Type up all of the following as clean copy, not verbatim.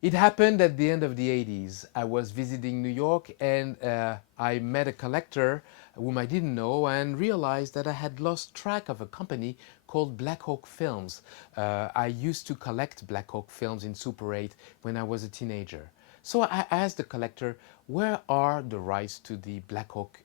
It happened at the end of the 80s. I was visiting New York and I met a collector whom I didn't know and realized that I had lost track of a company called Black Hawk Films. I used to collect Black Hawk films in Super 8 when I was a teenager. So I asked the collector, where are the rights to the Black Hawk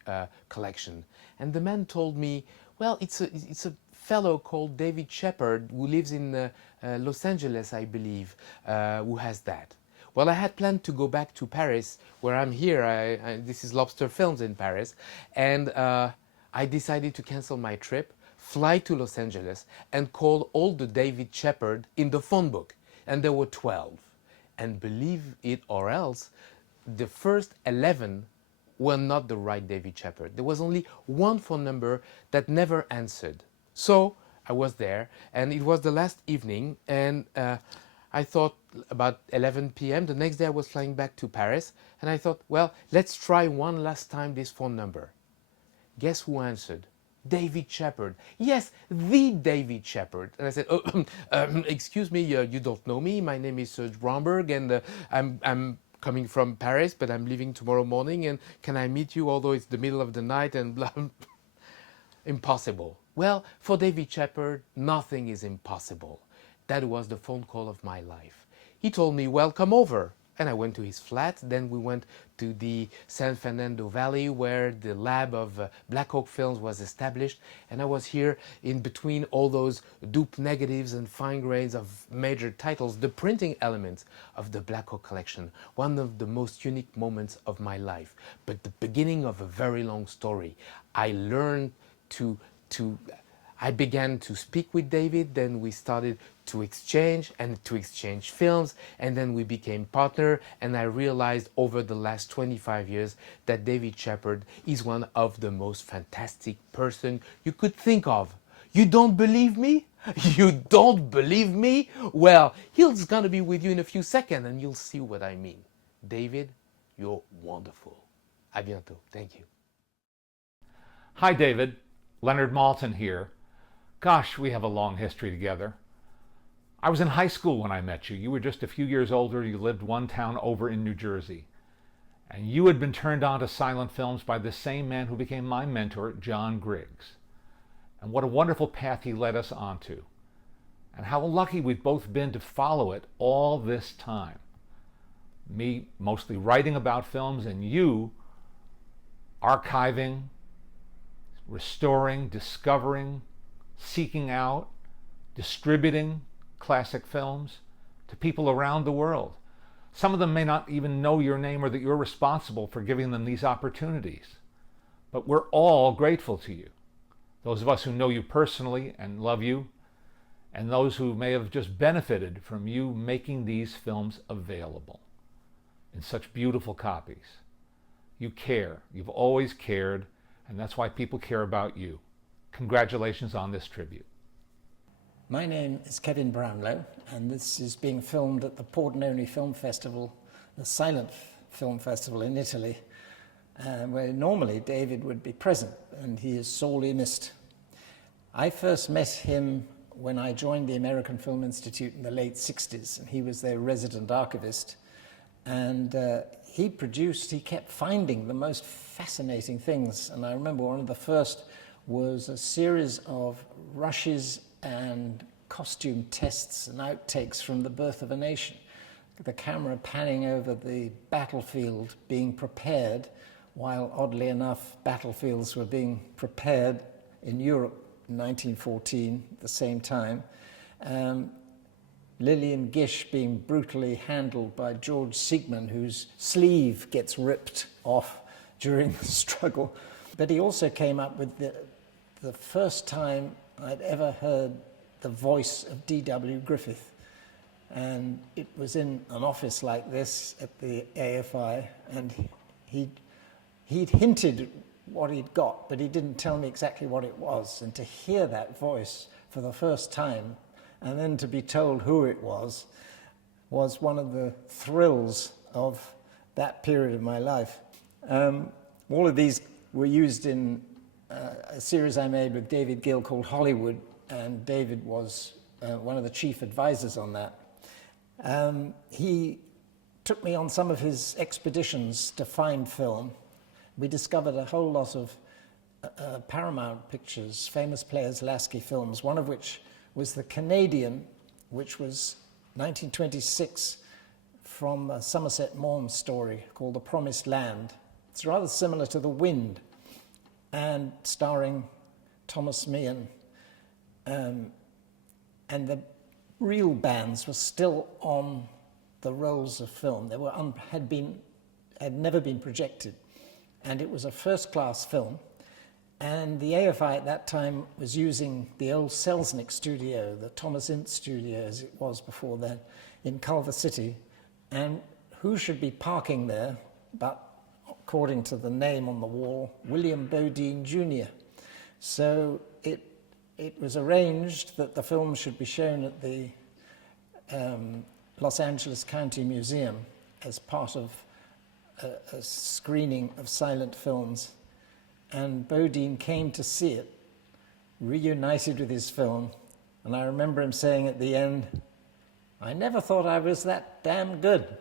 collection? And the man told me, well, it's a fellow called David Shepard who lives in Los Angeles, I believe, who has that. Well, I had planned to go back to Paris, where I'm here. This is Lobster Films in Paris, and I decided to cancel my trip, fly to Los Angeles, and call all the David Shepard in the phone book, and there were 12. And believe it or else, the first 11 were not the right David Shepard. There was only one phone number that never answered. So I was there, and it was the last evening, and I thought about 11 p.m. The next day I was flying back to Paris, and I thought, well, let's try one last time this phone number. Guess who answered? David Shepard. Yes, the David Shepard. And I said, oh, excuse me, you don't know me. My name is Serge Bromberg, and I'm coming from Paris, but I'm leaving tomorrow morning, and can I meet you, although it's the middle of the night, and blah. Impossible. Well, for David Shepard, nothing is impossible. That was the phone call of my life. He told me, well, come over. And I went to his flat. Then we went to the San Fernando Valley, where the lab of Black Hawk Films was established. And I was here in between all those dupe negatives and fine grains of major titles, the printing elements of the Black Hawk collection. One of the most unique moments of my life, but the beginning of a very long story. I learned I began to speak with David, then we started to exchange films, and then we became partner, and I realized over the last 25 years that David Shepard is one of the most fantastic person you could think of. You don't believe me? You don't believe me? Well, he's gonna be with you in a few seconds and you'll see what I mean. David, you're wonderful. À bientôt. Thank you. Hi, David. Leonard Maltin here. Gosh, we have a long history together. I was in high school when I met you. You were just a few years older. You lived one town over in New Jersey. And you had been turned on to silent films by the same man who became my mentor, John Griggs. And what a wonderful path he led us onto. And how lucky we've both been to follow it all this time. Me mostly writing about films, and you archiving, restoring, discovering, seeking out, distributing classic films to people around the world. Some of them may not even know your name or that you're responsible for giving them these opportunities. But we're all grateful to you. Those of us who know you personally and love you, and those who may have just benefited from you making these films available in such beautiful copies. You care. You've always cared, and that's why people care about you. Congratulations on this tribute. My name is Kevin Brownlow, and this is being filmed at the Pordenone Film Festival, the silent film festival in Italy, where normally David would be present, and he is sorely missed. I first met him when I joined the American Film Institute in the late 60s, and he was their resident archivist. And he kept finding the most fascinating things. And I remember one of the first was a series of rushes and costume tests and outtakes from The Birth of a Nation. The camera panning over the battlefield being prepared, while oddly enough, battlefields were being prepared in Europe in 1914 at the same time. Lillian Gish being brutally handled by George Siegmann, whose sleeve gets ripped off during the struggle. But he also came up with the first time I'd ever heard the voice of D.W. Griffith. And it was in an office like this at the AFI, and he'd hinted what he'd got, but he didn't tell me exactly what it was. And to hear that voice for the first time, and then to be told who it was one of the thrills of that period of my life. All of these were used in a series I made with David Gill called Hollywood, and David was one of the chief advisors on that. He took me on some of his expeditions to find film. We discovered a whole lot of Paramount Pictures, famous Players Lasky films, one of which was the Canadian, which was 1926, from a Somerset Maugham story called The Promised Land. It's rather similar to The Wind, and starring Thomas Meehan. And the reel bands were still on the rolls of film. They were had never been projected. And it was a first-class film. And the AFI at that time was using the old Selznick studio, the Thomas Ince studio as it was before then, in Culver City. And who should be parking there but, according to the name on the wall, William Bodine Jr. So it was arranged that the film should be shown at the Los Angeles County Museum as part of a screening of silent films. And Bodine came to see it, reunited with his film, and I remember him saying at the end, "I never thought I was that damn good."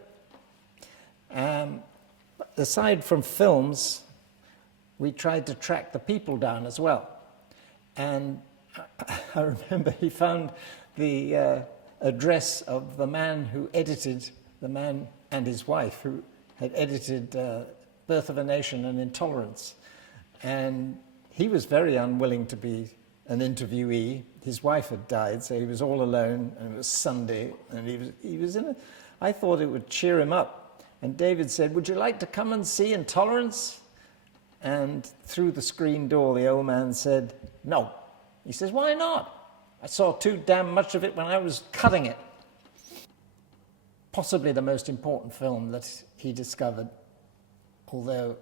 Aside from films, we tried to track the people down as well. And I remember he found the address of the man who edited, the man and his wife who had edited Birth of a Nation and Intolerance. And he was very unwilling to be an interviewee. His wife had died, so he was all alone, and it was Sunday, and he was in I thought it would cheer him up. And David said, "Would you like to come and see Intolerance?" And through the screen door, the old man said, "No." He says, "Why not? I saw too damn much of it when I was cutting it." Possibly the most important film that he discovered, although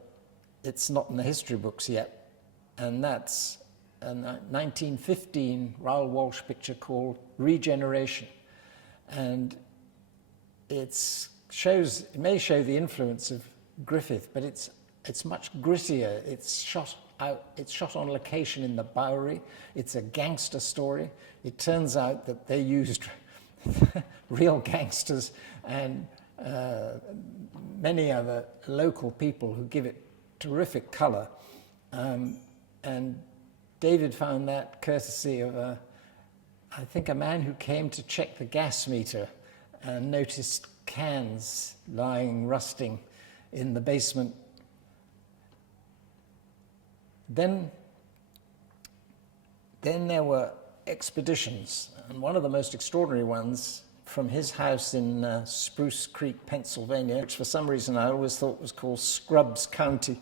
it's not in the history books yet, and that's a 1915 Raoul Walsh picture called Regeneration. And it may show the influence of Griffith, but it's much grittier. It's shot on location in the Bowery. It's a gangster story. It turns out that they used real gangsters and many other local people who give it terrific color. And David found that courtesy of I think a man who came to check the gas meter and noticed cans lying rusting in the basement. Then there were expeditions, and one of the most extraordinary ones from his house in Spruce Creek, Pennsylvania, which for some reason I always thought was called Scrubs County.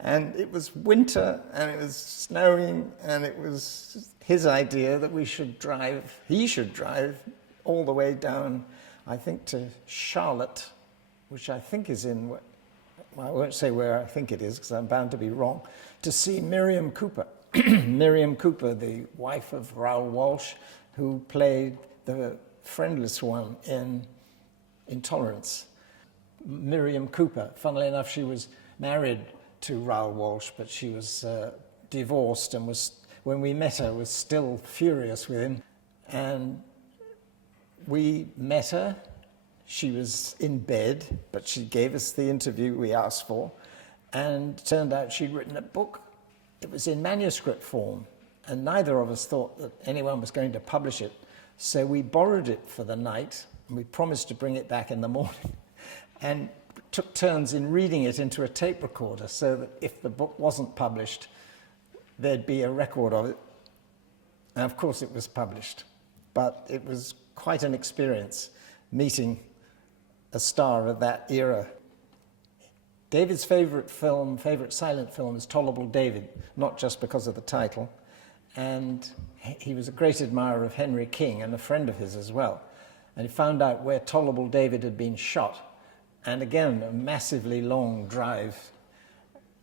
And it was winter, and it was snowing, and it was his idea that he should drive all the way down, I think, to Charlotte, which I think is in, well, I won't say where I think it is because I'm bound to be wrong, to see Miriam Cooper. Miriam Cooper, the wife of Raoul Walsh, who played the friendless one in Intolerance. Miriam Cooper, funnily enough, she was married to Raoul Walsh, but she was divorced and when we met her, was still furious with him. And we met her. She was in bed, but she gave us the interview we asked for, and it turned out she'd written a book. It was in manuscript form, and neither of us thought that anyone was going to publish it. So we borrowed it for the night, and we promised to bring it back in the morning, and took turns in reading it into a tape recorder so that if the book wasn't published, there'd be a record of it. And of course it was published, but it was quite an experience meeting a star of that era. David's favorite silent film is Tolerable David, not just because of the title. And he was a great admirer of Henry King and a friend of his as well. And he found out where Tolerable David had been shot. And again, a massively long drive,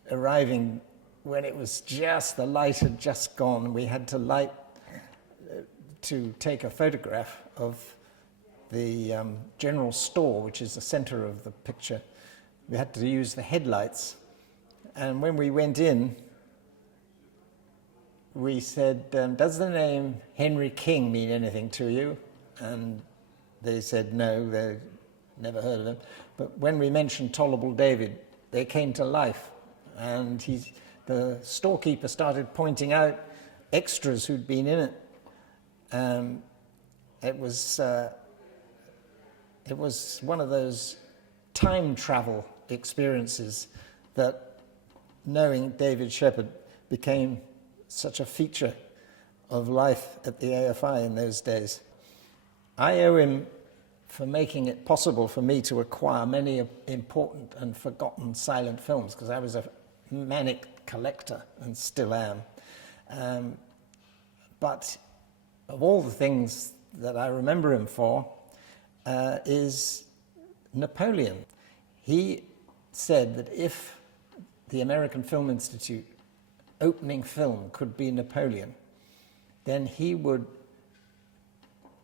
arriving when it was just, the light had just gone. We had to light to take a photograph of the general store, which is the center of the picture. We had to use the headlights. And when we went in, we said, does the name Henry King mean anything to you? And they said no, never heard of him. But when we mentioned Tolerable David, they came to life. And the storekeeper started pointing out extras who'd been in it. It was one of those time travel experiences that, knowing David Shepard, became such a feature of life at the AFI in those days. I owe him for making it possible for me to acquire many important and forgotten silent films, because I was a manic collector and still am. But of all the things that I remember him for is Napoleon. He said that if the American Film Institute opening film could be Napoleon, then he would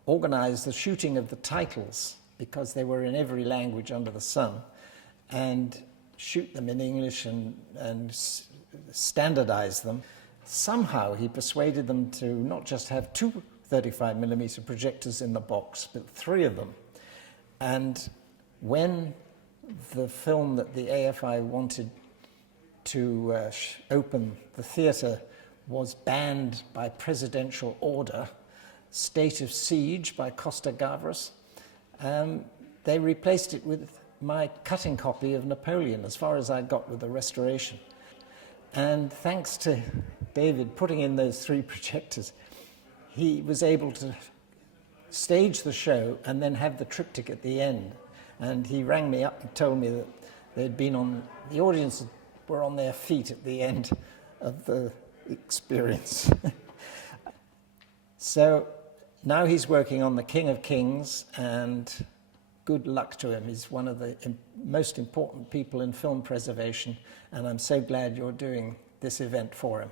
organize the shooting of the titles, because they were in every language under the sun, and shoot them in English and standardize them. Somehow he persuaded them to not just have 2 35mm projectors in the box, but 3 of them. And when the film that the AFI wanted to open the theatre was banned by presidential order, State of Siege by Costa Gavras, they replaced it with my cutting copy of Napoleon, as far as I got with the restoration. And thanks to David putting in those 3 projectors, he was able to stage the show and then have the triptych at the end. And he rang me up and told me that the audience were on their feet at the end of the experience. So now he's working on The King of Kings, and good luck to him. He's one of the most important people in film preservation, and I'm so glad you're doing this event for him.